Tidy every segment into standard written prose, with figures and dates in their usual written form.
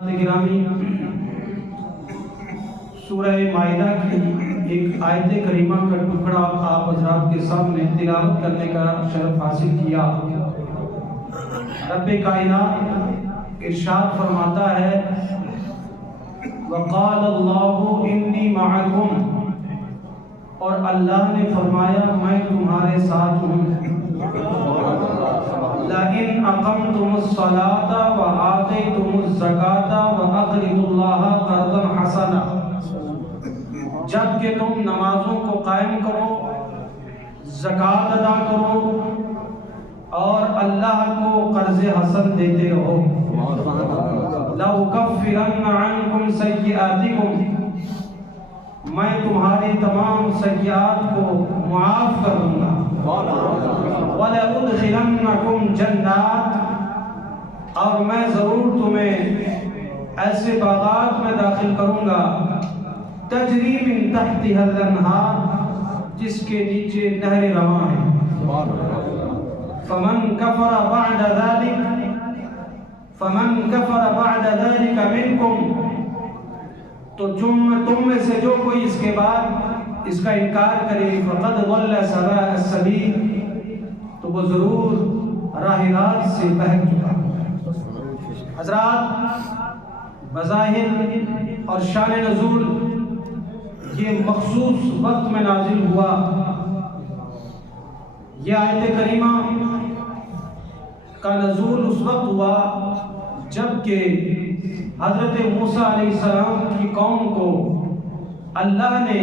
گرامی، سورہ مائدہ کی ایک آیت کریمہ کا ٹکڑا آپ حضرات کے سامنے تلاوت کرنے کا شرف حاصل کیا۔ رب کائنات ارشاد فرماتا ہے وقال اللہ انی معکم، اور اللہ نے فرمایا میں تمہارے ساتھ ہوں۔ لئن اقمتم الصلاة وآتیتم الزکاة وأقرضوا اللہ قرضا حسنا، جب کہ تم نمازوں کو قائم کرو، زکوٰۃ ادا کرو اور اللہ کو قرض حسن دیتے رہو۔ لَأُكَفِّرَنَّ عَنْكُمْ سَيِّئَاتِكُمْ، میں تمہاری تمام سیئات کو معاف کر دوں گا۔ وَلَأُدْخِلَنَّكُمْ جَنَّاتٍ، اور میں ضرور تمہیں ایسے باغات میں داخل کروں گا تجری من تحتها الانہار، جس کے نیچے نہریں رواں ہیں۔ فمن کفر بعد ذلك منکم، تو تم میں سے جو کوئی اس کے بعد اس کا انکار کرے، فقد ضل سواء السبیل، تو وہ ضرور راہ راست سے بہک چکا۔ حضرات، بظاہر اور شان نزول یہ مخصوص وقت میں نازل ہوا۔ یہ آیت کریمہ کا نزول اس وقت ہوا جب کہ حضرت موسیٰ علیہ السلام کی قوم کو اللہ نے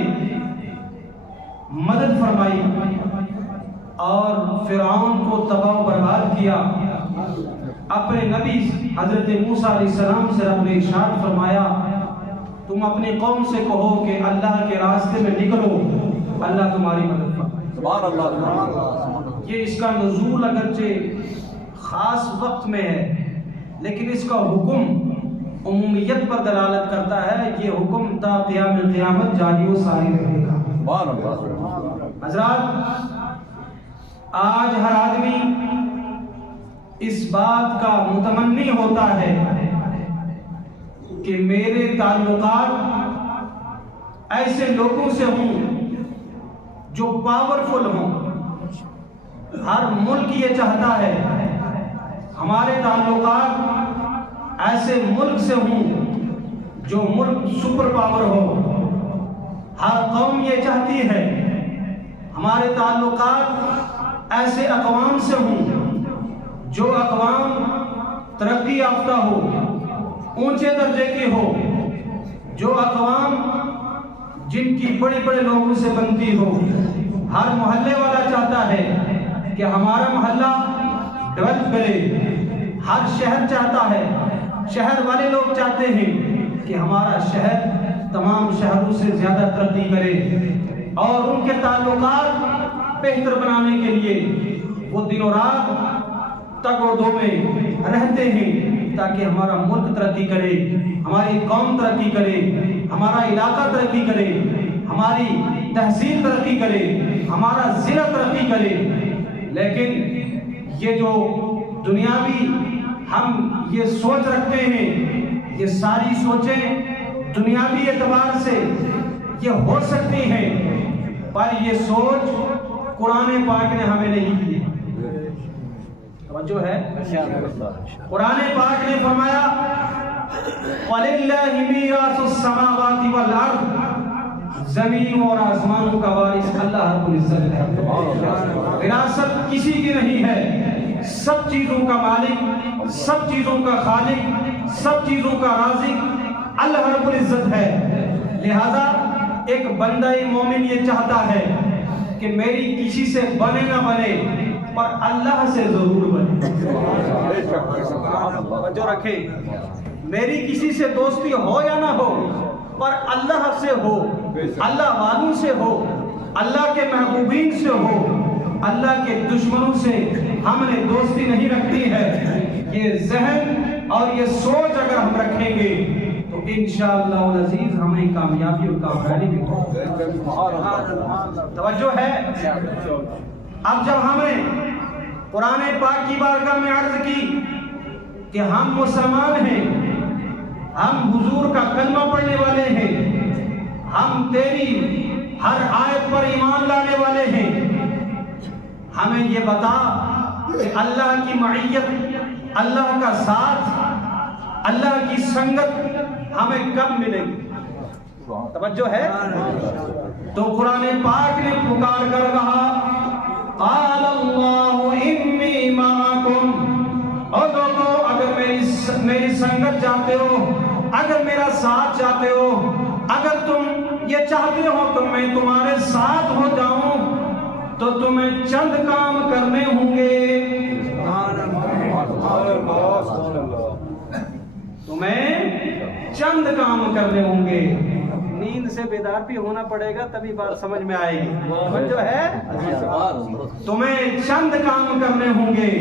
مدد فرمائی اور فرعون کو تباہ و برباد کیا۔ اپنے نبی حضرت موسیٰ علیہ السلام سے رب نے ارشاد فرمایا تم اپنی قوم سے کہو کہ اللہ کے راستے میں نکلو، اللہ تمہاری مدد فرمائے۔ سبحان اللہ۔ یہ اس کا نزول اگرچہ خاص وقت میں ہے، لیکن اس کا حکم عمومیت پر دلالت کرتا ہے۔ یہ حکم تا قیام قیامت جاری و ساری رہے گا۔ حضرات، آج ہر آدمی اس بات کا متمنی ہوتا ہے کہ میرے تعلقات ایسے لوگوں سے ہوں جو پاورفل ہوں۔ ہر ملک یہ چاہتا ہے ہمارے تعلقات ایسے ملک سے ہوں جو ملک سپر پاور ہو۔ ہر قوم یہ چاہتی ہے ہمارے تعلقات ایسے اقوام سے ہوں جو اقوام ترقی یافتہ ہو، اونچے درجے کی ہو، جو اقوام جن کی بڑے بڑے لوگوں سے بنتی ہو۔ ہر محلے والا چاہتا ہے کہ ہمارا محلہ ڈیولپ کرے۔ ہر شہر چاہتا ہے، شہر والے لوگ چاہتے ہیں کہ ہمارا شہر تمام شہروں سے زیادہ ترقی کرے، اور ان کے تعلقات بہتر بنانے کے لیے وہ دن و رات تگ و دو میں رہتے ہیں تاکہ ہمارا ملک ترقی کرے، ہماری قوم ترقی کرے، ہمارا علاقہ ترقی کرے، ہماری تحصیل ترقی کرے، ہمارا ضلع ترقی کرے۔ لیکن یہ جو دنیاوی ہم یہ سوچ رکھتے ہیں، یہ ساری سوچیں دنیاوی اعتبار سے یہ ہو سکتی ہیں، پر یہ سوچ قرآن پاک نے ہمیں نہیں کی۔ توجہ ہے؟ قرآن پاک نے فرمایا وَلِلَّهِ مِيرَاثُ السَّمَاوَاتِ وَالْأَرْضِ، زمین اور آسمانوں کا وارث اللہ رب العزت ہے۔ وراثت کسی کی نہیں ہے، سب چیزوں کا مالک، سب چیزوں کا خالق، سب چیزوں کا رازق اللہ رب العزت ہے۔ لہذا ایک بندہ مومن یہ چاہتا ہے کہ میری کسی سے بنے نہ بنے پر اللہ سے ضرور بنے۔ جو رکھے میری کسی سے دوستی ہو یا نہ ہو، پر اللہ سے ہو، اللہ والوں سے ہو، اللہ کے محبوبین سے ہو۔ اللہ کے دشمنوں سے ہم نے دوستی نہیں رکھتی ہے۔ یہ ذہن اور یہ سوچ اگر ہم رکھیں گے تو انشاءاللہ العزیز ہمیں کامیابی اور کامیابی بھی توجہ ہے۔ اب جب ہم نے قرآن پاک کی بارگاہ میں عرض کی کہ ہم مسلمان ہیں، ہم حضور کا کلمہ پڑھنے والے ہیں، ہم تیری ہر آیت پر ایمان لانے والے ہیں، ہمیں یہ بتا کہ اللہ کی معیت، اللہ کا ساتھ، اللہ کی سنگت ہمیں کب ملے گی؟ توجہ ہے؟ تو قرآن پاک نے پکار کر کہا قال اللہ انی معکم، اور لوگوں اگر میری سنگت چاہتے ہو، اگر میرا ساتھ چاہتے ہو، اگر تم یہ چاہتے ہو تو میں تمہارے ساتھ ہو جاؤں، تو تمہیں چند کام کرنے ہوں گے، تمہیں چند کام کرنے ہوں گے۔ نیند سے بیدار بھی ہونا پڑے گا تبھی بات سمجھ میں آئے گی، جو ہے تمہیں چند کام کرنے ہوں گے،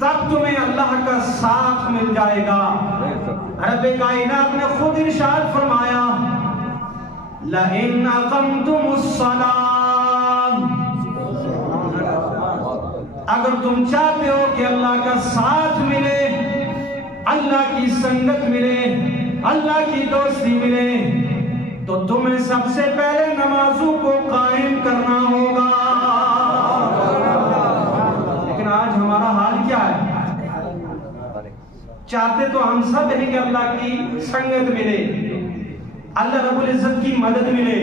تب تمہیں اللہ کا ساتھ مل جائے گا۔ رب کائنات نے خود ارشاد فرمایا لَإِنْ أَقَمْتُمُ الصَّلَاةَ، اگر تم چاہتے ہو کہ اللہ کا ساتھ ملے، اللہ کی سنگت ملے، اللہ کی دوستی ملے، تو تمہیں سب سے پہلے نمازوں کو قائم کرنا ہوگا۔ لیکن آج ہمارا حال کیا ہے؟ چاہتے تو ہم سب ہیں کہ اللہ کی سنگت ملے، اللہ رب العزت کی مدد ملے،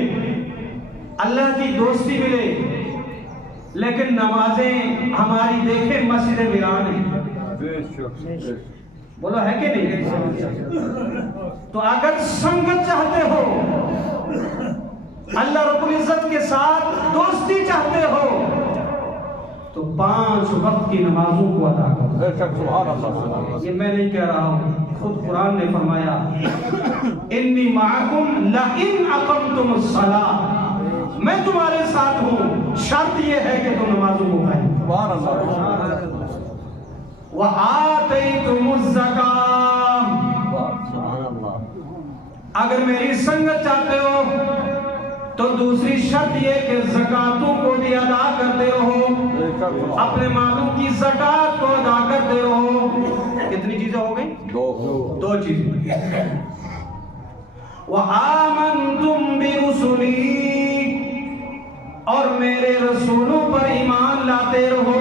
اللہ کی دوستی ملے، لیکن نمازیں ہماری دیکھیں مسجد ویران ہیں۔ بولو ہے کہ نہیں؟ تو اگر سنگت چاہتے ہو، اللہ رب العزت کے ساتھ دوستی چاہتے ہو، تو 5 وقت کی نمازوں کو ادا کرو۔ یہ میں نہیں کہہ رہا ہوں، خود قرآن نے فرمایا انی معکم لئن اقمتم الصلاۃ، میں تمہارے ساتھ ہوں، شرط یہ ہے کہ تم نمازوں کو قائم کرو۔ وَآتَيْتُمُ الزَّكَاةَ، اگر میری سنگت چاہتے ہو تو دوسری شرط یہ کہ زکاتوں کو بھی ادا کرتے رہو، اپنے مالوں کی زکات کو ادا کرتے رہو۔ کتنی چیزیں ہو گئی؟ 2 چیزیں۔ وَآمَنْتُمْ بِرُسُلِي، اور میرے رسولوں پر ایمان لاتے رہو۔